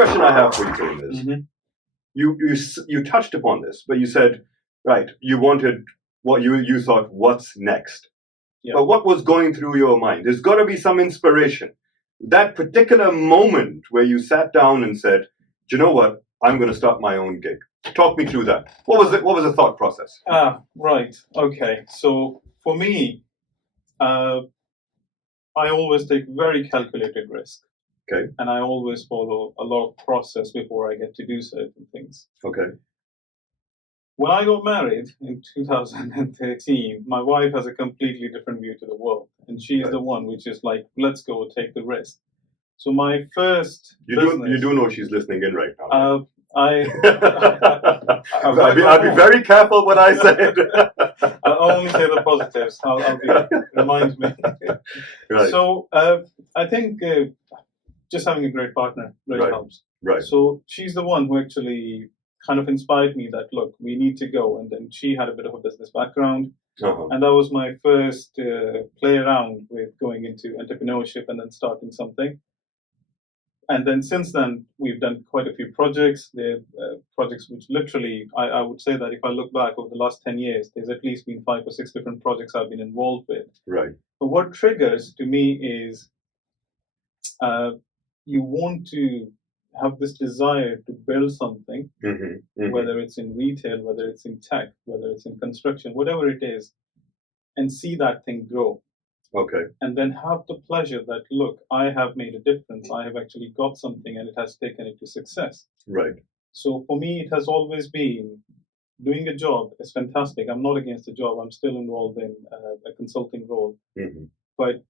question I have for you, Karim, is Mm-hmm. you touched upon this, but you said, right, you wanted what you thought, what's next? Yeah. But what was going through your mind? There's got to be some inspiration. That particular moment where you sat down and said, do you know what? I'm going to start my own gig. Talk me through that. What was the thought process? Right. Okay. So for me, I always take very calculated risk. Okay. And I always follow a lot of process before I get to do certain things. Okay. When I got married in 2013, my wife has a completely different view to the world. And she's Right. the one which is like, let's go take the risk. So my first You do know she's listening in right now. Right? I'll be very careful what I said. I'll only say the positives. Reminds me. Right. So I think just having a great partner really helps. Right. So she's the one who actually kind of inspired me that, look, we need to go. And then she had a bit of a business background. Uh-huh. And that was my first play around with going into entrepreneurship and then starting something. And then since then, we've done quite a few projects. They're projects which literally, I would say that if I look back over the last 10 years, there's at least been 5 or 6 different projects I've been involved with. Right. But what triggers to me is you want to have this desire to build something, whether it's in retail, whether it's in tech, whether it's in construction, whatever it is, and see that thing grow. Okay. And then have the pleasure that, look, I have made a difference. I have actually got something and it has taken it to success. Right. So for me, it has always been doing a job is fantastic. I'm not against the job. I'm still involved in a consulting role. But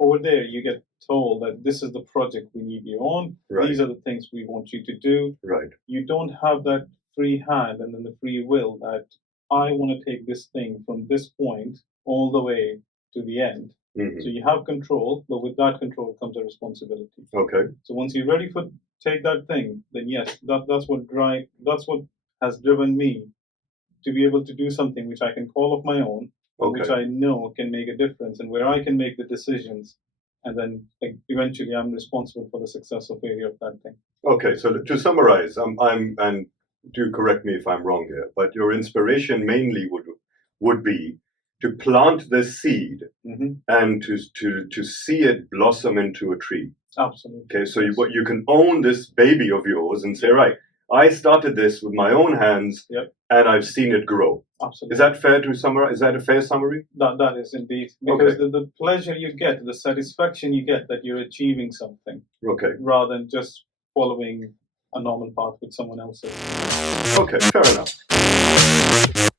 over there, you get told that this is the project we need you on. Right. These are the things we want you to do. Right. You don't have that free hand and then the free will that I want to take this thing from this point all the way to the end. So you have control, but with that control comes a responsibility. Okay. So once you're ready for take that thing, then yes, that's what has driven me to be able to do something which I can call of my own, which I know can make a difference, and where I can make the decisions, and then eventually I'm responsible for the success of area of that thing. Okay. So to summarize, I'm and do correct me if I'm wrong here, but your inspiration mainly would be to plant this seed and to see it blossom into a tree. Absolutely. Okay, so you can own this baby of yours and say, right, I started this with my own hands, and I've seen it grow. Absolutely. Is that fair to summarize? Is that a fair summary? That is indeed, because the pleasure you get, the satisfaction you get that you're achieving something, rather than just following a normal path with someone else's. Okay, fair enough.